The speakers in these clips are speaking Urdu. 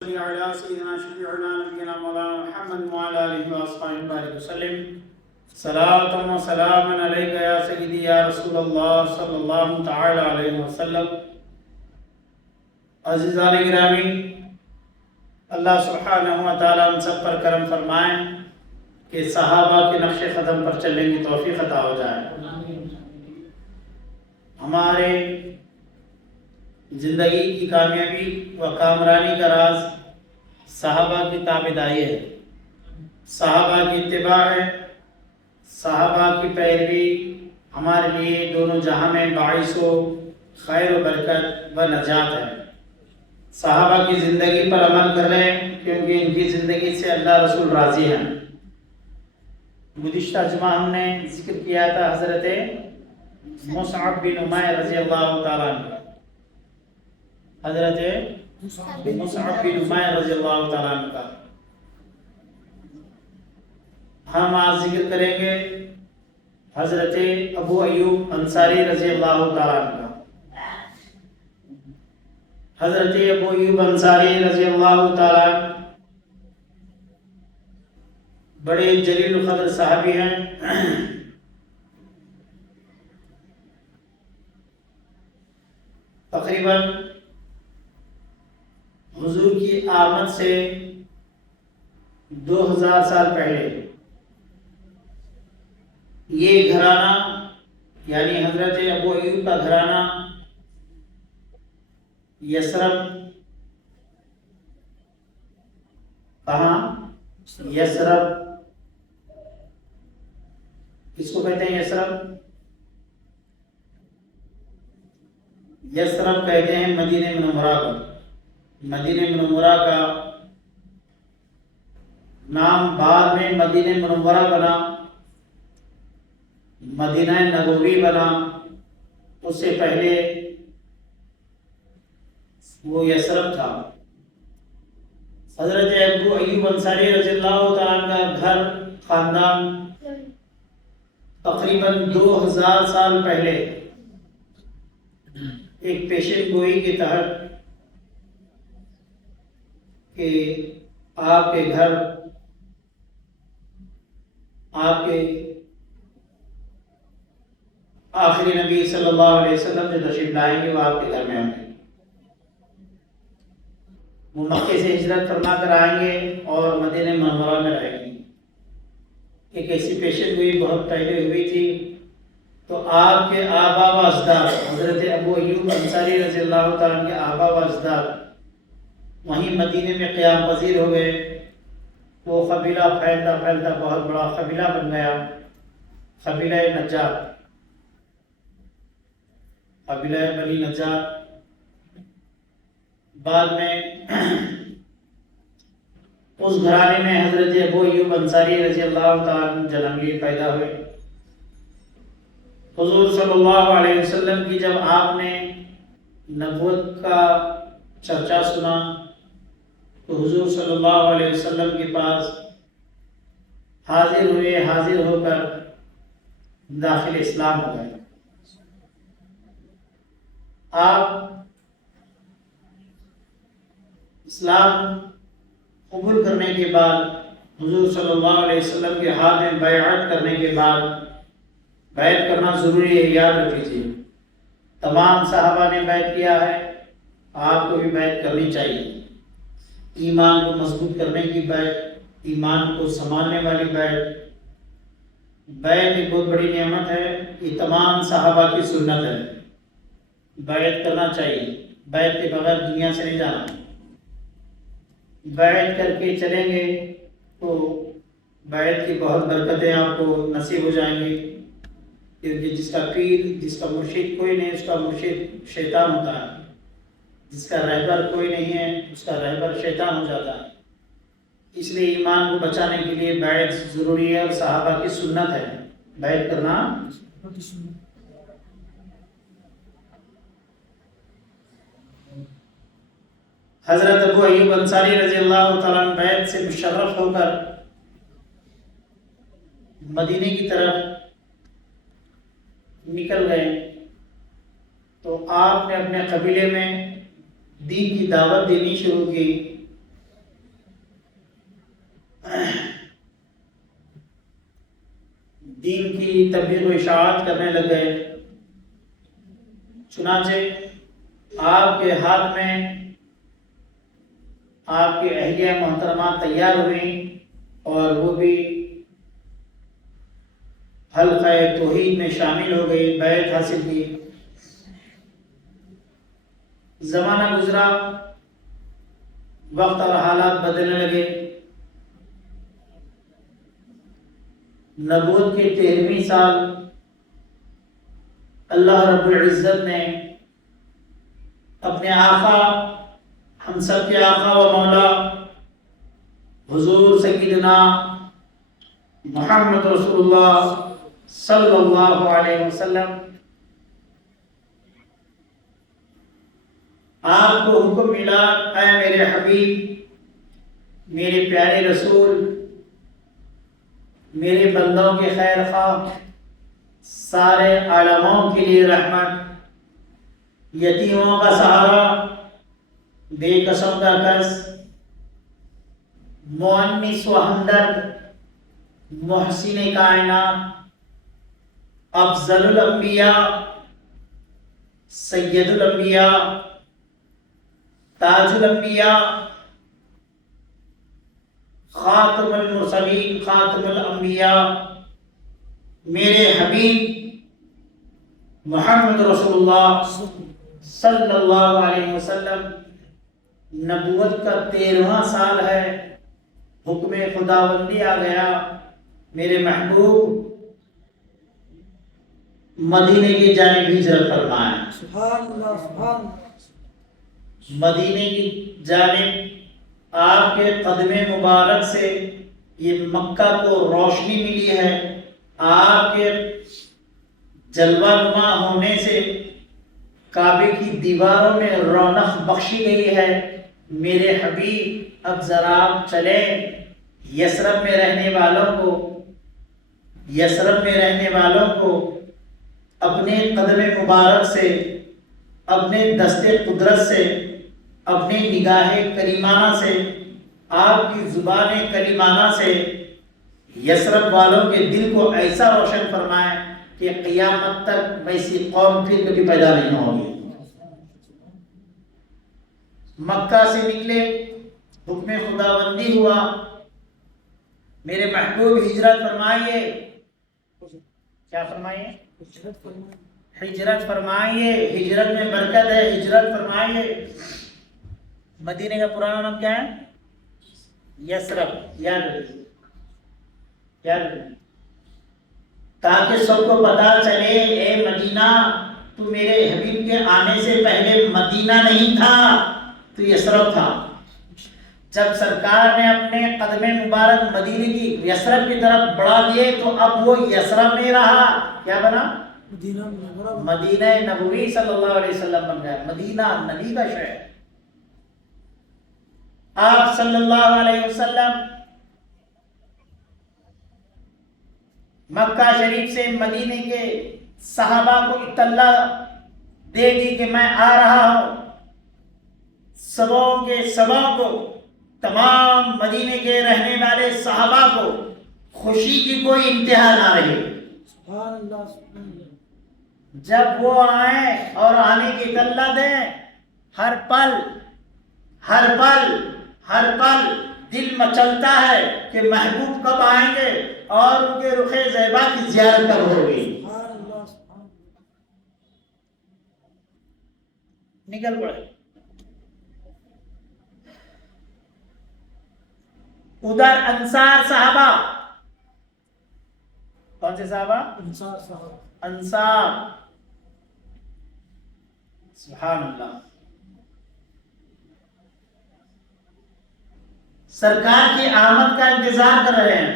صلی علی سیدنا شفیعنا نبینا مولانا محمد وعلی آلہ واصحابہ وبارک وسلم صلاۃ و سلام علیک یا سیدی یا رسول اللہ صلی اللہ تعالی علیہ وسلم۔ عزیزان گرامی، اللہ سبحانہ و تعالی ہم سب پر کرم فرمائیں کہ صحابہ کے نقش قدم پر چلنے کی توفیق عطا ہو جائے۔ ہمارے زندگی کی کامیابی و کامرانی کا راز صحابہ کی تابعداری ہے، صحابہ کی اتباع ہے، صحابہ کی پیروی ہمارے لیے دونوں جہاں میں باعث و خیر و برکت و نجات ہے۔ صحابہ کی زندگی پر عمل کر رہے ہیں کیونکہ ان کی زندگی سے اللہ رسول راضی ہیں۔ گزشتہ جمعہ ہم نے ذکر کیا تھا حضرت مصعب بن عمیر رضی اللہ تعالیٰ عنہ، حضرت مصعب بن عمیر رضی اللہ تعالیٰ عنہ کا ہم آج ذکر کریں گے حضرت ابو ایوب انصاری رضی اللہ تعالیٰ عنہ کا۔ حضرت ابو ایوب انصاری رضی اللہ تعالیٰ عنہ بڑے جلیل القدر صحابی ہیں۔ تقریباً حضور کی آمد سے 2000 سال پہلے یہ گھرانہ یعنی حضرت ابو ایوب کا گھرانہ یثرب، کہاں؟ یثرب، کس کو کہتے ہیں یثرب؟ یثرب کہتے ہیں مدینہ منورہ کو۔ مدینہ منورہ کا نام بعد میں مدینہ منورہ بنا، مدینہ نبوی بنا، اس سے پہلے وہ یثرب تھا۔ حضرت ابو ایوب انصاری رضی اللہ تعالیٰ کا گھر خاندان تقریباً 2000 سال پہلے ایک پیشن گوئی کے تحت کہ آپ کے گھر آپ کے آخری نبی صلی اللہ علیہ وسلم جو تشریف لائیں گے وہ آپ کے گھر میں آئیں گے، وہ مکے سے ہجرت فرما کر آئیں گے اور مدینہ منورہ میں رہیں گے۔ ایک ایسی پیشن گوئی بہت پہلے ہوئی تھی، تو آپ کے آبا و اجداد حضرت ابو ایوب انصاری رضی اللہ تعالیٰ کے آبا و اجداد وہیں مدینے میں قیام پذیر ہو گئے۔ وہ قبیلہ پھیلتا پھیلتا بہت بڑا قبیلہ بن گیا، قبیلہ نجار، قبیلہ بنی نجار۔ بعد میں اس گھرانے میں حضرت ابو ایوب انصاری رضی اللہ تعالیٰ جنمگیر پیدا ہوئے۔ حضور صلی اللہ علیہ وسلم کی جب آپ نے نبوت کا چرچا سنا تو حضور صلی اللہ علیہ وسلم کے پاس حاضر ہوئے، حاضر ہو کر داخل اسلام ہو گئے۔ آپ اسلام قبول کرنے کے بعد حضور صلی اللہ علیہ وسلم کے ہاتھ میں بیعت کرنے کے بعد، بیعت کرنا ضروری ہے، یاد رکھیے، تمام صحابہ نے بیعت کیا ہے، آپ کو بھی بیعت کرنی چاہیے۔ ایمان کو مضبوط کرنے کی بیعت، ایمان کو سنبھالنے والی بیعت، بیعت ایک بہت بڑی نعمت ہے، یہ تمام صحابہ کی سنت ہے، بیعت کرنا چاہیے، بیعت کے بغیر دنیا سے نہیں جانا۔ بیعت کر کے چلیں گے تو بیعت کی بہت برکتیں آپ کو نصیب ہو جائیں گی، کیونکہ جس کا پیر، جس کا مرشد کوئی نہیں، اس کا مرشد شیطان ہوتا ہے، جس کا رہبر کوئی نہیں ہے، اس کا رہبر شیطان ہو جاتا ہے۔ اس لیے ایمان کو بچانے کے لیے بیعت ضروری ہے اور صحابہ کی سنت ہے بیعت کرنا۔ حضرت ابو ایوب انصاری رضی اللہ تعالیٰ عنہ بیعت سے مشرف ہو کر مدینے کی طرف نکل گئے تو آپ نے اپنے قبیلے میں دین کی دعوت دینی شروع کی دین کی تبلیغ و اشاعت کرنے لگ گئے۔ چنانچہ آپ کے ہاتھ میں آپ کی اہلیہ محترمہ تیار ہوئیں اور وہ بھی حلقہ توحید میں شامل ہو گئی، بیعت حاصل کی۔ زمانہ گزرا، وقت اور حالات بدلنے لگے۔ نبوت کے 13ویں سال اللہ رب العزت نے اپنے آقا، ہم سب کے آقا و مولا حضور سیدنا محمد رسول اللہ صلی اللہ علیہ وسلم، آپ کو حکم ملا، اے میرے حبیب، میرے پیارے رسول، میرے بندوں کے خیر خواہ، سارے عالموں کے لیے رحمت، یتیموں کا سہارا، بے کسوں کا کس، مؤنس و ہمدرد، محسن کائنات، افضل الانبیاء، سید الانبیاء، تاج الانبیاء، خاتم المرسلین، خاتم الانبیاء، میرے حبیب محمد رسول اللہ صلی اللہ علیہ وسلم۔ نبوت کا 13واں سال ہے، حکم خداوندی آ گیا، میرے محبوب مدینے کی جانب ہجرت فرمائیں۔ سبحان اللہ، سبحان اللہ۔ مدینے کی جانب آپ کے قدم مبارک سے یہ مکہ کو روشنی ملی ہے، آپ کے جلوہ نما ہونے سے کعبے کی دیواروں میں رونق بخشی گئی ہے۔ میرے حبیب اب ذرا آپ چلیں، یثرب میں رہنے والوں کو، یثرب میں رہنے والوں کو اپنے قدم مبارک سے، اپنے دست قدرت سے، اپنی نگاہ کریمانہ سے، آپ کی زبان کریمانہ سے یثرب والوں کے دل کو ایسا روشن فرمائیں کہ قیامت تک ویسی قوم پھر کبھی پیدا نہیں ہوگی۔ مکہ سے نکلے، حکم خداوندی ہوا، میرے محبوب ہجرت فرمائیے، کیا فرمائیے؟ ہجرت فرمائیے، ہجرت میں برکت ہے، ہجرت فرمائیے۔ مدینے کا پرانا نام کیا ہے؟ یثرب، یاد رکھیے، یاد رکھیے، تاکہ سب کو پتا چلے، اے مدینہ، تو میرے حبیب کے آنے سے پہلے مدینہ نہیں تھا، تو یثرب تھا۔ جب سرکار نے اپنے قدم مبارک مدینے کی یثرب کی طرف بڑھا دیے تو اب وہ یثرب نہیں رہا، کیا بنا؟ مدینہ نبوی صلی اللہ علیہ وسلم بن گیا، مدینہ نبی کا شہر۔ آپ صلی اللہ علیہ وسلم مکہ شریف سے مدینے کے صحابہ کو اطلاع دے دی کہ میں آ رہا ہوں، سبوں کے سبوں کو، تمام مدینے کے رہنے والے صحابہ کو خوشی کی کوئی انتہا نہ رہی۔ سبحان اللہ، سبحان اللہ۔ جب وہ آئیں اور آنے کی اطلاع دیں، ہر پل ہر پل ہر پل دل مچلتا ہے کہ محبوب کب آئیں گے اور ان کے رخ زیبا کی زیارت کب ہوگی۔ نکل پڑے۔ ادھر انصار صحابہ، کون سے صحابہ؟ انصار صحابہ، انصار، سبحان اللہ، سرکار کی آمد کا انتظار کر رہے ہیں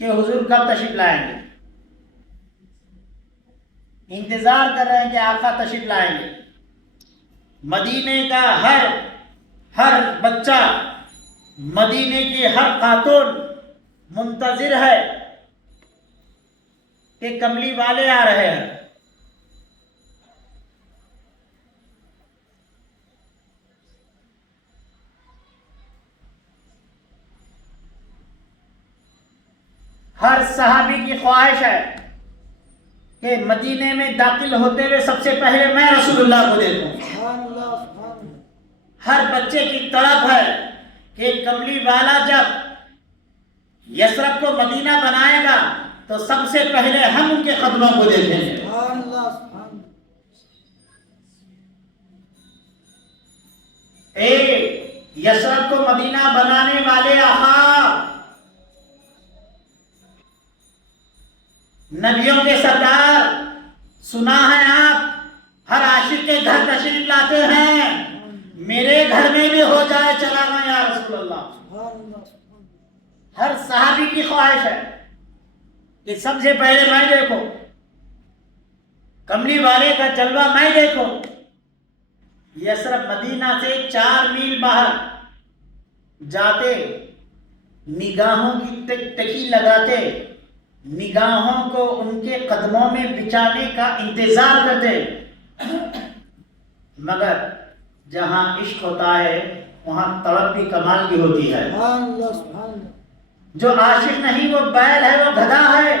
کہ حضور کب تشریف لائیں گے، انتظار کر رہے ہیں کہ آقا تشریف لائیں گے۔ مدینے کا ہر بچہ، مدینے کی ہر خاتون منتظر ہے کہ کملی والے آ رہے ہیں۔ ہر صحابی کی خواہش ہے کہ مدینے میں داخل ہوتے ہوئے سب سے پہلے میں رسول اللہ کو دیکھوں۔ ہر بچے کی طلب ہے کہ کملی والا جب یثرب کو مدینہ بنائے گا تو سب سے پہلے ہم ان کے قدموں کو دیکھیں گے۔ یثرب کو مدینہ بنانے والے آقا، نبیوں کے سردار، سنا ہے آپ ہر عاشق کے گھر تشریف لاتے ہیں، میرے گھر میں بھی ہو جائے چلا گا یا رسول اللہ۔ ہر صحابی کی خواہش ہے کہ سب سے پہلے میں دیکھوں، کملی والے کا جلوہ میں دیکھوں۔ یثرب مدینہ سے 4 میل باہر جاتے، نگاہوں کی ٹکی لگاتے، نگاہوں کو ان کے قدموں میں بچھانے کا انتظار کرتے، مگر جہاں عشق ہوتا ہے وہاں طلب بھی کمال کی ہوتی ہے۔ جو عاشق نہیں وہ بیل ہے، وہ گدھا ہے،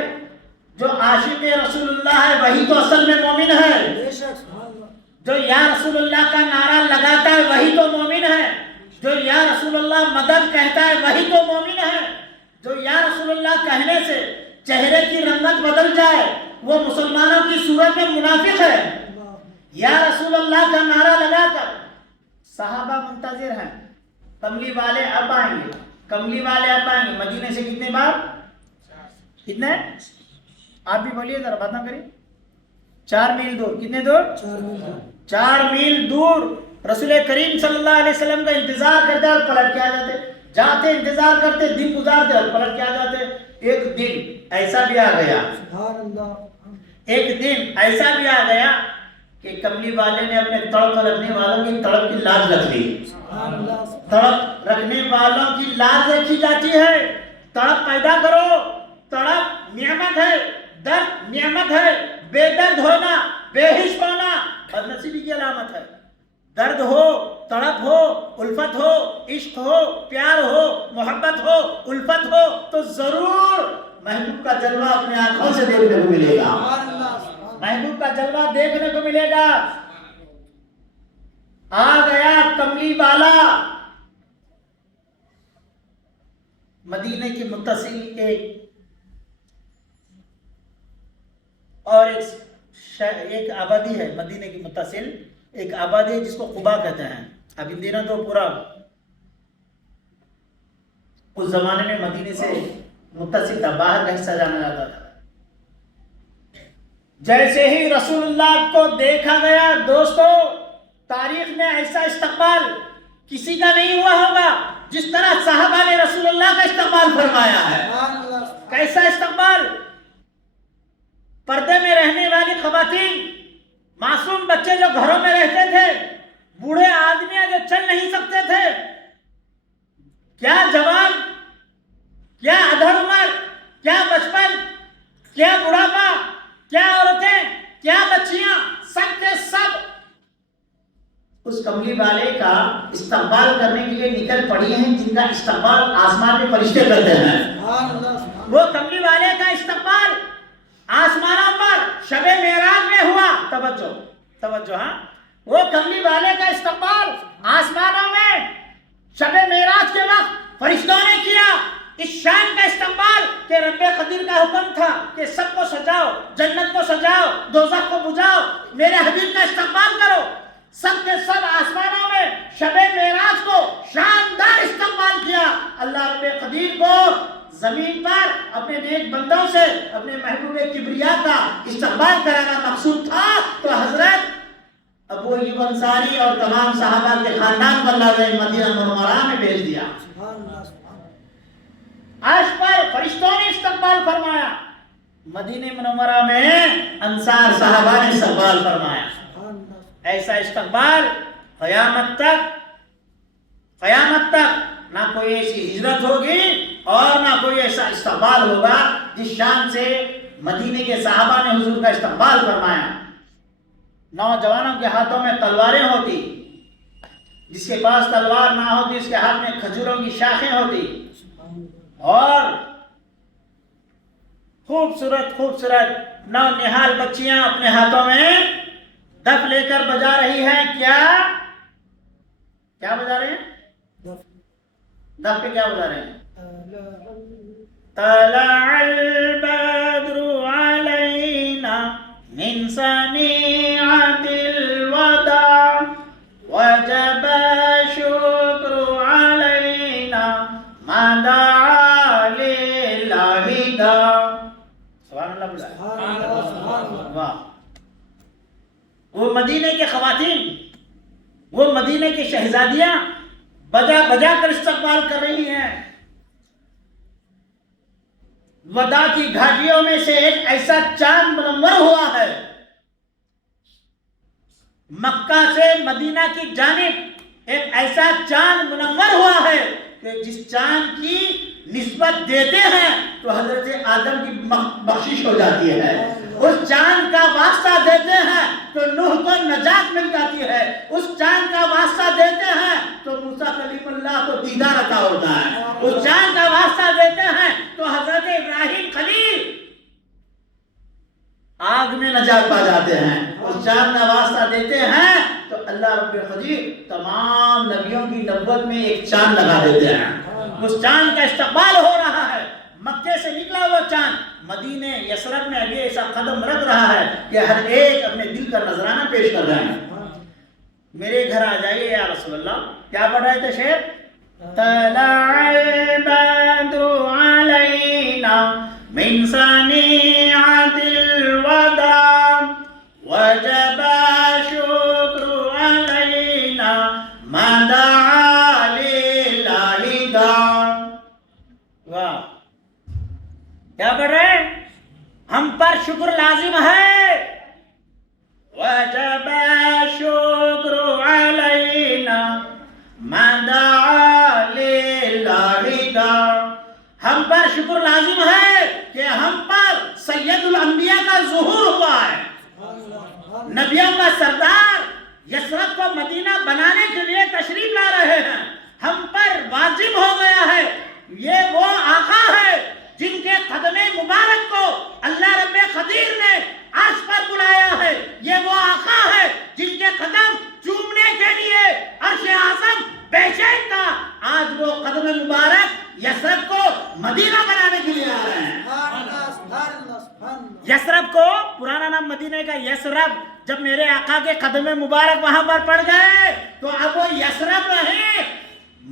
جو عاشق رسول اللہ ہے وہی تو اصل میں مومن ہے، جو یا رسول اللہ کا نعرہ لگاتا ہے وہی تو مومن ہے، جو یا رسول اللہ مدد کہتا ہے وہی تو مومن ہے، جو یا رسول اللہ کہنے سے چہرے کی رنگت بدل جائے وہ مسلمانوں کی صورت میں منافق ہے۔ یا رسول اللہ کا نعرہ لگا کر صحابہ منتظر ہیں، کملی والے اب آئیں گے، کملی والے اب آئیں گے۔ مدینے سے کتنے بار؟ کتنے؟ آپ بھی بولیے ذرا، بات نہ کریے۔ 4 میل دور۔ کتنے دور؟ 4 میل دور رسول کریم صلی اللہ علیہ وسلم کا انتظار کرتے اور پلٹ کے آ جاتے، جاتے انتظار کرتے، دن گزارتے اور پلٹ کے آ جاتے۔ ایک دن ایسا بھی آ گیا، ایک دن ایسا بھی آ گیا کہ کملی والے نے اپنے تڑپ رکھنے والوں کی تڑپ کی لاج رکھ لی۔ تڑپ رکھنے والوں کی لاج رکھی جاتی ہے۔ تڑپ پیدا کرو، تڑپ نعمت ہے، درد نعمت ہے، بے درد ہونا، بے حس ہونا بدنصیبی کی علامت ہے۔ درد ہو، تڑپ ہو، الفت ہو، عشق ہو، پیار ہو، محبت ہو، الفت ہو تو ضرور محبوب کا جلوہ اپنے آنکھوں سے دیکھنے کو ملے گا، محبوب کا جلوہ دیکھنے کو ملے گا۔ آ گیا کملی والا، مدینے کی متصل ایک آبادی ہے، مدینے کی متصل ایک آبادی ہے جس کو قبا کہتے ہیں۔ اب ان دنوں تو پورا، اس زمانے میں مدینے سے متصل تھا، باہر کا حصہ جانا جاتا تھا۔ جیسے ہی رسول اللہ کو دیکھا گیا، دوستو تاریخ میں ایسا استقبال کسی کا نہیں ہوا ہوگا جس طرح صحابہ نے رسول اللہ کا استقبال فرمایا ہے۔ کیسا استقبال؟ پردے میں رہنے والی خواتین، معصوم بچے جو گھروں میں رہتے تھے، بوڑھے آدمی جو چل نہیں سکتے تھے، کیا جوان، کیا ادھر عمر، کیا بچپن، کیا بڑھاپا، کیا عورتیں، کیا بچیاں، سب کے سب اس کملی والے کا استقبال کرنے کے لیے نکل پڑی ہیں، جن کا استقبال آسمان میں فرشتے کرتے ہیں۔ وہ کملی والے کا استقبال آسمانوں پر شب معراج میں ہوا۔ توجہ ہاں، وہ کملی والے کا استقبال آسمانوں میں شب معراج کے وقت فرشتوں نے کیا۔ اس شان کا استقبال کہ رب قدیر کا حکم تھا کہ سب کو سجاؤ، جنت کو سجاؤ، دوزخ کو بجھاؤ، میرے حبیب کا استقبال کرو۔ سب کے سب آسمانوں میں شب معراج کو شاندار استقبال کیا۔ اللہ رب قدیر کو زمین پر اپنے نیک بندوں سے اپنے محبوب کبریا کا استقبال کرانا مقصود تھا، تو حضرت ابو ایوب انصاری اور تمام صحابہ کے خاندان کو اللہ نے مدینہ منورہ میں بھیج دیا۔ عرش پر فرشتوں نے استقبال فرمایا، مدینہ منورہ میں انصار صحابہ نے استقبال فرمایا۔ ایسا استقبال قیامت تک نہ کوئی ایسی ہجرت ہوگی اور نہ کوئی ایسا استقبال ہوگا جس شان سے مدینے کے صحابہ نے حضور کا استقبال فرمایا۔ نوجوانوں کے ہاتھوں میں تلواریں ہوتی، جس کے پاس تلوار نہ ہوتی اس کے ہاتھ میں کھجوروں کی شاخیں ہوتی، اور خوبصورت خوبصورت نو نہال بچیاں اپنے ہاتھوں میں دف لے کر بجا رہی ہیں. کیا بجا رہے ہیں؟ دف پہ کیا بجا رہے ہیں؟ طلع البدر علينا من ثنيات الوداع وجب الشكر علينا ما دعا لله داع. سبحان اللہ. واہ. وہ مدینے کے خواتین، وہ مدینے کی شہزادیاں بجا بجا کر استقبال کر رہی ہیں. وداع کی گھاٹیوں میں سے ایک ایسا چاند منور ہوا ہے، مکہ سے مدینہ کی جانب ایک ایسا چاند منور ہوا ہے کہ جس چاند کی نسبت دیتے ہیں تو حضرت آدم کی بخشش ہو جاتی ہے. اس چاند کا واسطہ دیتے ہیں تو نوح کو نجات مل جاتی ہے. اس چاند کا واسطہ دیتے ہیں تو موسیٰ کلیم اللہ کو دیدار عطا ہوتا ہے. اس چاند کا واسطہ دیتے ہیں تو حضرت ابراہیم خلیل آگ میں نجات پا جاتے ہیں. اس چاند کا واسطہ دیتے ہیں تو اللہ رب العزت تمام نبیوں کی نبوت میں ایک چاند لگا دیتے ہیں. اس چاند کا استقبال ہو رہا ہے. مکے سے نکلا وہ چاند مدینے یثرب میں ابھی ایسا قدم رکھ رہا ہے کہ ہر ایک اپنے دل کا نذرانہ پیش کر رہے ہیں. میرے گھر آ جائیے یا رسول اللہ. کیا پڑھ رہے تھے شعر؟ طلع البدر علینا من ثنیعۃ الوداع وجب الشکر علینا ما دعا للہ داع. واہ. کیا پڑھ رہے ہیں؟ ہم پر شکر لازم ہے. وجب الشکر علینا ما دعا للہ داع. ہم پر شکر لازم ہے کہ ہم پر سید الانبیاء کا ظہور ہوا ہے. نبیوں کا سردار یثرب کو مدینہ بنانے کے لیے تشریف لا رہے ہیں. ہم پر واجب ہو گیا ہے. یہ وہ آقا ہے جن کے قدم مبارک کو اللہ رب قدیر نے عرش پر بلایا ہے. یہ وہ آقا ہے جن کے قدم چومنے کے لیے عرش اعظم بے چین تھا. آج وہ قدم مبارک یثرب کو مدینہ بنانے کے لیے آ رہے ہیں. یثرب کو پرانا نام مدینہ کا یثرب. جب میرے آقا کے قدم مبارک وہاں پر پڑ گئے تو اب وہ یثرب نہیں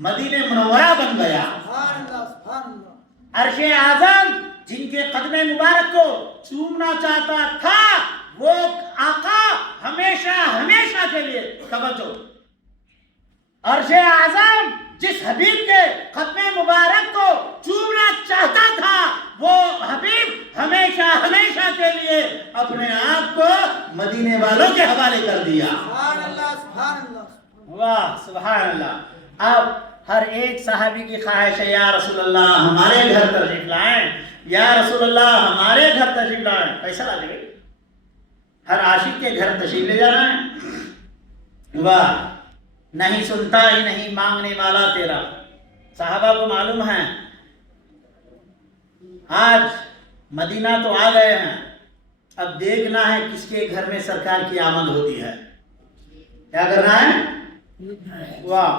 مدینہ منورہ بن گیا. عرش اعظم جن کے قدم مبارک کو چومنا چاہتا تھا وہ آقا ہمیشہ ہمیشہ کے لیے توجہ. عرش اعظم جس حبیب کے قدم مبارک کو چومنا چاہتا تھا وہ حبیب ہمیشہ ہمیشہ کے لیے اپنے آپ کو مدینے والوں کے حوالے کر دیا. سبحان اللہ سبحان اللہ. واہ سبحان اللہ. اب ہر ایک صحابی کی خواہش ہے یا رسول اللہ ہمارے گھر تشریف لائیں. یا رسول اللہ ہمارے گھر تشریف لائیں. پیسہ لا لے. ہر عاشق کے گھر تشریف لے جانا ہے. واہ. نہیں سنتا ہی نہیں مانگنے والا تیرا. صحابہ کو معلوم ہے آج مدینہ تو آ گئے ہیں. اب دیکھنا ہے کس کے گھر میں سرکار کی آمد ہوتی ہے. کیا کرنا ہے؟ واہ.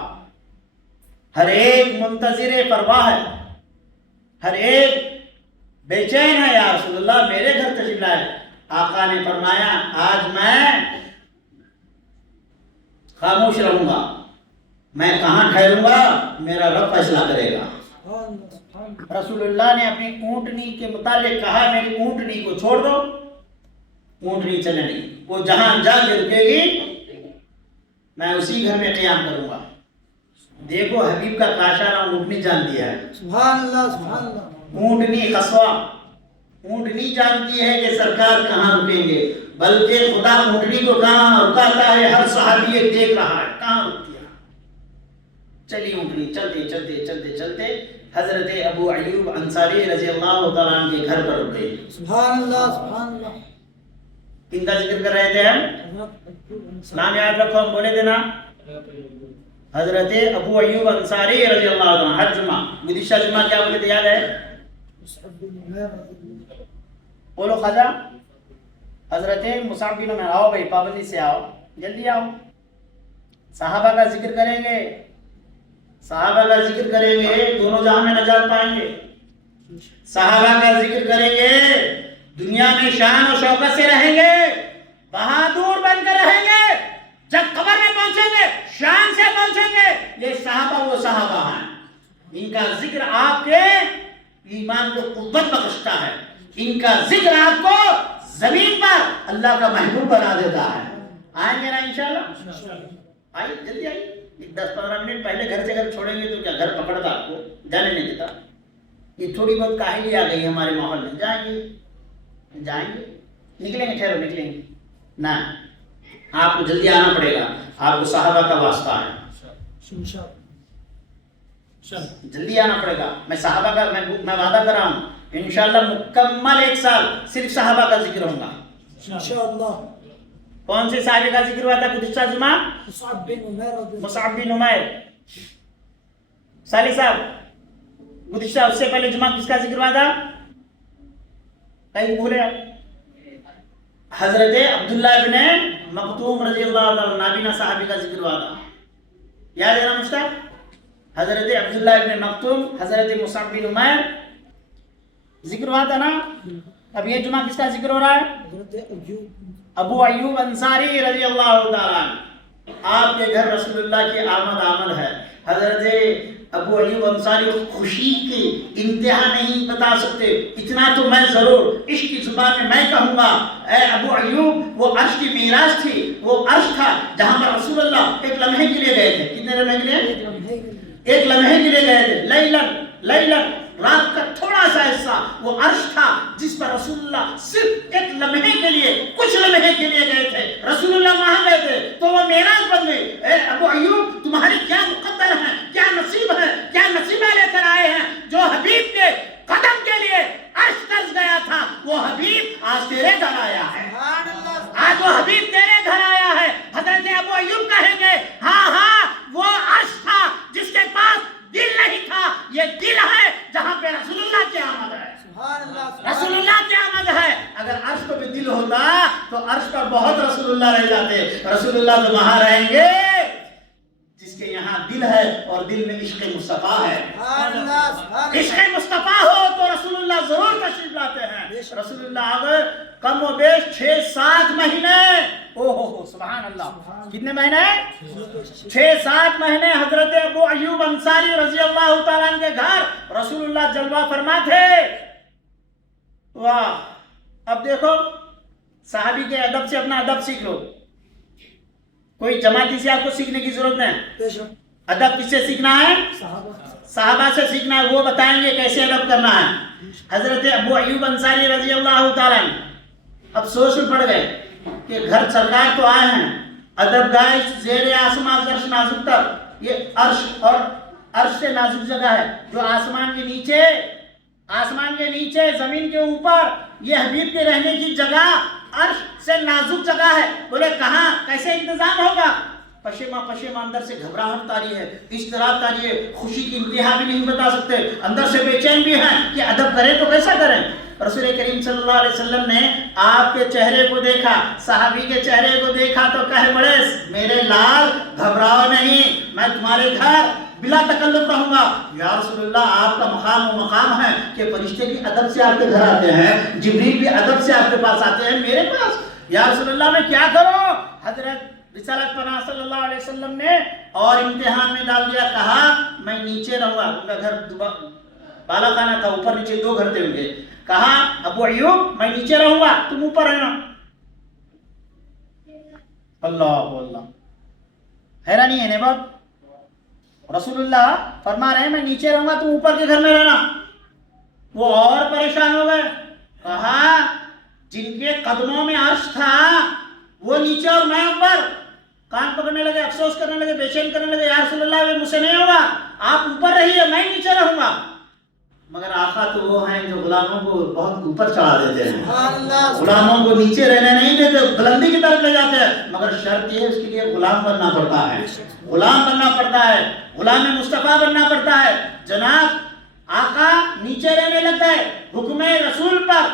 ہر ایک منتظر پرواہ ہے. ہر ایک بے چین ہے یا رسول اللہ میرے گھر تشریف لائے. آقا نے فرمایا آج میں خاموش رہوں گا. میں کہاں ٹھہروں گا میرا رب فیصلہ کرے گا. رسول اللہ نے اپنی اونٹنی کے متعلق کہا میری اونٹنی کو چھوڑ دو. اونٹنی چلے نہیں. وہ جہاں جا کے رکے گی میں اسی گھر میں قیام کروں گا. دیکھو حبیب کا کاشانہ اونٹنی جانتی ہے. سبحان اللہ سبحان اللہ. اونٹنی خصوہ اونٹنی جانتی ہے کہ سرکار کہاں رکیں گے. بلکہ خدا اونٹنی کو کہاں رکاتا ہے ہر صحابی دیکھ رہا ہے کہاں رکتی ہے. چلی اونٹنی چلتے چلتے چلتے چلتے حضرت ابو ایوب انصاری رضی اللہ تعالیٰ عنہ کے گھر پر رک گئی. سبحان اللہ سبحان اللہ. کن کا ذکر کر رہے تھے ہم؟ نام یاد رکھو ہم بولے دینا. حضرت ابو ایوب انصاری رضی اللہ عنہ. ہر جمعہ گزشتہ جمعہ کیا بولے تھے یاد ہے؟ بولو خواجہ حضرت مصعب بن عمیر، آؤ بھائی پابندی سے آؤ، جلدی آؤ. صحابہ کا ذکر کریں گے، صحابہ کا ذکر کریں گے، دونوں جہاں میں نجات پائیں گے. صحابہ کا ذکر کریں گے، دنیا میں شان و شوکت سے رہیں گے، بہادر بن کر رہیں گے. جب قبر میں پہنچیں گے شان سے پہنچیں گے. یہ صحابہ وہ صحابہ ہیں، ان کا ذکر آپ کے ایمان کو قوت بخشتا ہے. ان کا ذکر آپ کو زمین پر اللہ کا محبوب بنا دیتا ہے. آئیں گے نا انشاءاللہ؟ آئیے جلدی آئیے. 10-15 منٹ پہلے گھر سے اگر چھوڑیں گے تو کیا گھر پکڑتا آپ کو، جانے نہیں دیتا. یہ تھوڑی بہت کاہلی آ گئی ہمارے ماحول میں. جائیں گے نکلیں گے، ٹھہرو نکلیں گے نہ، آپ کو جلدی آنا پڑے گا. آپ کو صحابہ کا واسطہ ہے، جلدی آنا پڑے گا. میں صحابہ کا میں وعدہ کر رہا ہوں انشاءاللہ مکمل 1 سال صرف صحابہ کا ذکر ہوگا انشاءاللہ. کون سے صحابی کا ذکر ہوا تھا گزشتہ جمعہ؟ مصعب بن عمیر. صالح صاحب گزشتہ اس سے پہلے جمعہ کس کا ذکر ہوا تھا؟ کہیں بھولے آپ؟ حضرت عبداللہ ابن مکتوم رضی اللہ عنہ نابینا صحابی کا ذکر ہوا تھا. یاد ہے نا مشتاق؟ حضرت عبداللہ ابن مکتوم، حضرت مصعب بن عمیر ذکر ہوا تھا نا. اب یہ جمعہ کس کا ذکر ہو رہا ہے؟ ابو ایوب انصاری رضی اللہ تعالیٰ عنہ. آپ کے گھر رسول اللہ کی آمد ہے. حضرت ابو ایوب انصاری خوشی کی انتہا نہیں بتا سکتے. اتنا تو میں ضرور عشق کی زبان میں کہوں گا، اے ابو ایوب، وہ عرش کی معراج تھی، وہ عرش تھا جہاں پر رسول اللہ ایک لمحے کے لیے گئے تھے. کتنے لمحے کے لیے؟ ایک لمحے کے لیے گئے تھے. لیلن رات کا تھوڑا سا حصہ وہ عرش تھا جس پر رسول اللہ صرف ایک لمحے کے لیے، کچھ لمحے کے لیے گئے تھے. رسول اللہ وہاں گئے تھے تو وہ معراج بن گئی. اے ابو ایوب، تمہاری کیا مقدر ہے، کیا نصیب ہے، کیا نصیبہ لے کر آئے ہیں. جو حبیب کے قدم کے لیے عرش ترس گیا تھا وہ حبیب آج تیرے گھر آیا ہے. آج وہ حبیب تیرے گھر آیا ہے. حضرت ابو ایوب کہیں گے ہاں وہ عرش تھا جس کے پاس دل نہیں تھا. یہ دل ہے جہاں پہ رسول اللہ کی آمد ہے. رسول اللہ کی آمد ہے. اگر عرش کو بھی دل ہوتا تو عرش پر بہت رسول اللہ رہ جاتے. رسول اللہ تو وہاں رہیں گے جس کے یہاں دل ہے اور دل میں عشق مصطفیٰ ہے. عشق مصطفیٰ ہو تو رسول اللہ ضرور تشریف لاتے ہیں. رسول اللہ اگر کم و بیش 6-7 مہینے، سبحان اللہ، کتنے مہینے؟ 6-7 مہینے حضرت ابو ایوب انصاری رضی اللہ تعالیٰ عنہ کے گھر رسول اللہ جلوہ فرما تھے. واہ. اب دیکھو صحابی کے ادب سے اپنا ادب سیکھ لو. کوئی جماعتی سے آپ کو سیکھنے کی ضرورت نہیں. ادب کس سے سیکھنا ہے؟ صحابہ سے سیکھنا ہے. وہ بتائیں گے کیسے ادب کرنا ہے. حضرت ابو ایوب انصاری رضی اللہ تعالیٰ عنہ اب سوچ میں پڑ گئے کہ گھر سرکار تو آئے ہیں، ادب گائش زیر آسمان عرش نازک تک. یہ عرش اور عرش سے نازک جگہ ہے جو آسمان کے نیچے زمین کے اوپر، یہ حبیب کے رہنے کی جگہ عرش سے نازک جگہ ہے. بولے کہاں کیسے انتظام ہوگا؟ پشیمہ اندر سے گھبراہٹ تاری ہے، اضطراب تاری ہے، خوشی کی انتہا بھی نہیں بتا سکتے، اندر سے بے چین بھی ہیں کہ ادب کریں تو کیسا کریں. رسول کریم صلی اللہ علیہ وسلم نے آپ کے چہرے کو دیکھا، صحابی کے چہرے کو دیکھا تو کہے بڑے میرے لال گھبراؤ نہیں، میں تمہارے گھر بلا تکلف رہوں گا. یا رسول اللہ، آپ کا مقام و مقام ہے کہ فرشتے بھی ادب سے آپ کے گھر آتے ہیں، جبریل بھی ادب سے آپ کے پاس آتے ہیں، میرے پاس. یا رسول اللہ میں کیا کروں؟ حضرت رسالت پناہ صلی اللہ علیہ وسلم نے اور امتحان میں ڈال دیا. کہا میں نیچے رہوں گا. ان کا گھر بالا خانہ تھا، اوپر نیچے 2 گھر تھے ان کے. کہا ابو ایوب میں نیچے رہوں گا، تم اوپر رہنا. اللہ حیرانی ہے نا باب. رسول اللہ فرما رہے ہیں میں نیچے رہوں گا، تم اوپر کے گھر میں رہنا. وہ اور پریشان ہو گئے. کہا جن کے قدموں میں عرش تھا وہ نیچے اور میں اوپر. کان پکڑنے لگے، افسوس کرنے لگے، بے چین کرنے لگے. یا رسول اللہ یہ مجھ سے نہیں ہوگا، آپ اوپر رہیے، میں نیچے رہوں گا. مگر آقا تو وہ ہیں جو غلاموں کو بہت اوپر چڑھا دیتے ہیں، غلاموں کو نیچے رہنے نہیں دیتے، بلندی کی طرف لے جاتے ہیں. مگر شرط یہ ہے اس کے لیے غلام بننا پڑتا ہے، غلام بننا پڑتا ہے، غلام مصطفیٰ بننا پڑتا ہے. جناب آقا نیچے رہنے لگ گئے، حکم رسول پر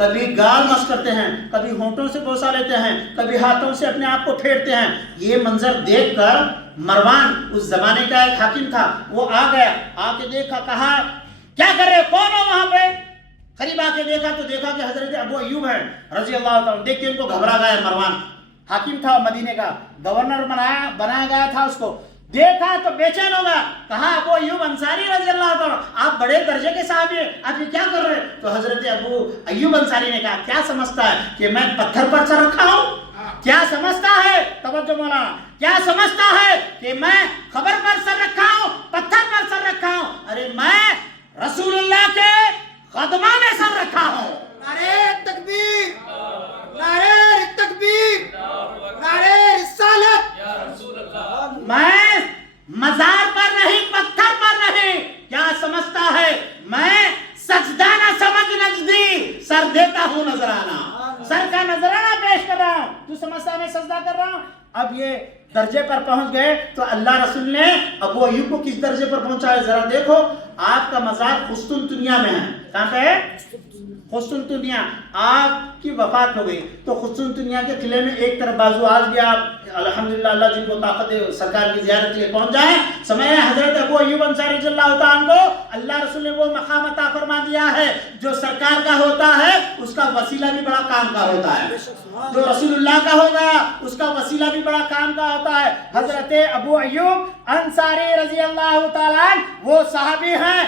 کبھی گال مس کرتے ہیں، کبھی ہونٹوں سے بوسہ لیتے ہیں، کبھی ہاتھوں سے اپنے آپ کو پھیرتے ہیں. یہ منظر دیکھ کر مروان اس زمانے کا ایک حاکم تھا، وہ آ گیا، آ کے دیکھا، کہا کیا کر رہے، کون ہو وہاں پہ؟ قریب آ کے دیکھا تو دیکھا کہ حضرت ابو ایوب ہے رضی اللہ تعالیٰ. دیکھ کے ان کو گھبرا گیا. مروان حاکم تھا مدینے کا، گورنر بنایا گیا تھا اس کو. دیکھا تو بے چین ہو گیا، کہا ابو ایوب انصاری رضی اللہ تعالیٰ آپ بڑے درجے کے صحابی ہیں، آپ یہ کیا کر رہے ہیں؟ تو حضرت ابو ایوب انصاری نے کہا کیا سمجھتا ہے کہ میں پتھر پر سر رکھا ہوں؟ کیا سمجھتا ہے، توجہ مولانا، کیا سمجھتا ہے کہ میں خبر پر سر رکھا ہوں، پتھر پر سر رکھا ہوں؟ ارے میں رسول اللہ کے قدموں میں سر رکھا ہوں. نعرہ تکبیر، نعرہ تکبیر، نعرہ رسالت. میں مزار پر نہیں، پتھر پر نہیں. کیا سمجھتا ہے میں سجدہ نہ سمجھ نجدی، سر دیتا ہوں نذرانہ، سر کا نذرانہ پیش کر رہا ہوں. تو سمجھتا میں سجدہ کر رہا ہوں؟ اب یہ درجے پر پہنچ گئے تو اللہ رسول نے ابو ایوب کو کس درجے پر پہنچا ہے ذرا دیکھو. آپ کا مزار قسطنطنیہ میں ہے. کہاں پہ ہے؟ قسطنطنیہ. آپ کی وفات ہو گئی تو قسطنطنیہ کے قلعے میں ایک طرف بازو آج بھی آپ الحمدللہ اللہ جن کو طاقت سرکار کی زیارت کے لیے پہنچ جائیں. سمے حضرت ابو ایوب انصاری رضی اللہ تعالیٰ کو اللہ رسول نے وہ مقام عطا فرما دیا ہے جو سرکار کا ہوتا ہے اس کا وسیلہ بھی بڑا کام کا ہوتا ہے. جو رسول اللہ کا ہوگا اس کا وسیلہ بھی بڑا کام کا ہوتا ہے. حضرت ابو ایوب انصاری رضی اللہ تعالیٰ وہ صحابی ہیں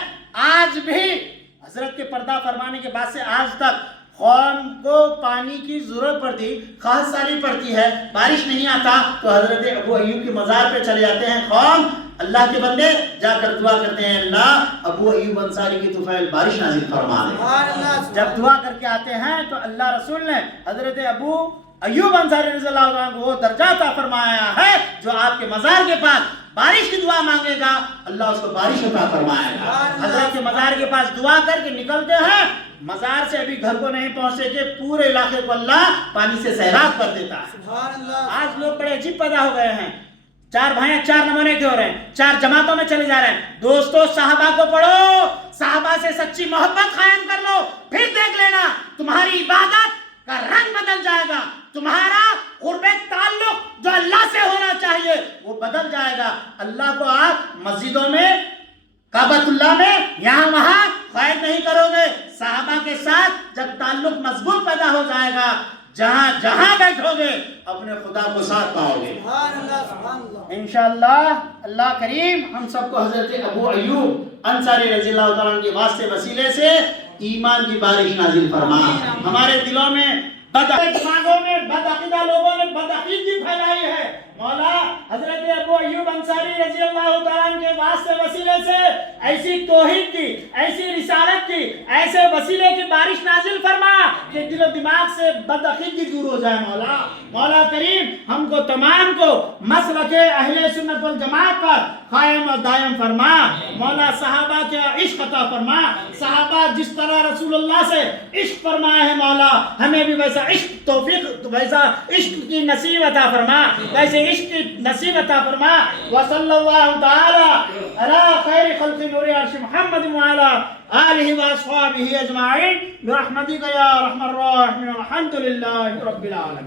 آج بھی حضرت کے پردہ فرمانے کے بعد سے آج تک قوم کو پانی کی ضرورت پڑتی، خاص سالی پڑتی ہے، بارش نہیں آتا تو حضرت ابو ایوب کے مزار پہ چلے جاتے ہیں. قوم اللہ کے بندے جا کر دعا کرتے ہیں اللہ ابو ایوب انصاری کی طفیل بارش نازل فرما دے. جب دعا کر کے آتے ہیں تو اللہ رسول نے حضرت ابو ایوب انصاری رضی اللہ عنہ کو وہ درجہ عطا فرمایا ہے جو آپ کے مزار کے پاس بارش کی دعا مانگے گا اللہ اس کو بارش عطا فرمائے گا. حضرت کے مزار کے پاس دعا کر کے نکلتے ہیں، مزار سے ابھی گھر کو نہیں پہنچے کہ پورے علاقے کو اللہ پانی سے سیراب کر دیتا ہے. آج لوگ بڑے عجیب پیدا ہو گئے ہیں. 4 بھائیاں 4 نمونے کے ہو رہے ہیں، 4 جماعتوں میں چلے جا رہے ہیں. دوستو صحابہ کو پڑھو، صحابہ سے سچی محبت قائم کر لو، پھر دیکھ لینا تمہاری عبادت کا رنگ بدل جائے گا، تمہارا قرب تعلق جو اللہ سے ہونا چاہیے وہ بدل جائے گا. اللہ کو آپ مسجدوں میں، کعبۃ اللہ میں، یہاں وہاں قائد نہیں کرو گے. صحابہ کے ساتھ جب تعلق مضبوط پیدا ہو جائے گا جہاں جہاں بیٹھو گے اپنے خدا کو ساتھ پاؤ گے انشاءاللہ. اللہ کریم ہم سب کو حضرت ابو ایوب انصاری رضی اللہ تعالیٰ کے واسطے وسیلے سے ایمان کی بارش نازل فرما. ہمارے دلوں میں دماغوں میں بدعقیدہ لوگوں نے بدعقیدگی پھیلائی ہے. مولا حضرت ابو ایوب انصاری رضی اللہ تعالیٰ کے واسطے وسیلے سے ایسی توحید کی، ایسی رسالت کی، ایسے وسیلے کی بارش نازل فرما کہ دل و دماغ سے بدعقیدگی دور ہو جائے. مولا کریم ہم کو تمام کو مسلک اہل سنت والجماعت پر قائم و دائم فرما. مولا صحابہ کے عشق عطا فرما. صحابہ جس طرح رسول اللہ سے عشق فرمائے ہیں مولا ہمیں بھی ویسا عشق توفیق، ویسا عشق کی نصیب عطا فرما، ویسے عشق کی نصیب عطا فرما. وصلی اللہ تعالی علی خیر خلق نور عرش محمد وعلی آلہ واصحابہ اجمعین برحمتک یا ارحم الراحمین. الحمد للہ رب العالمین.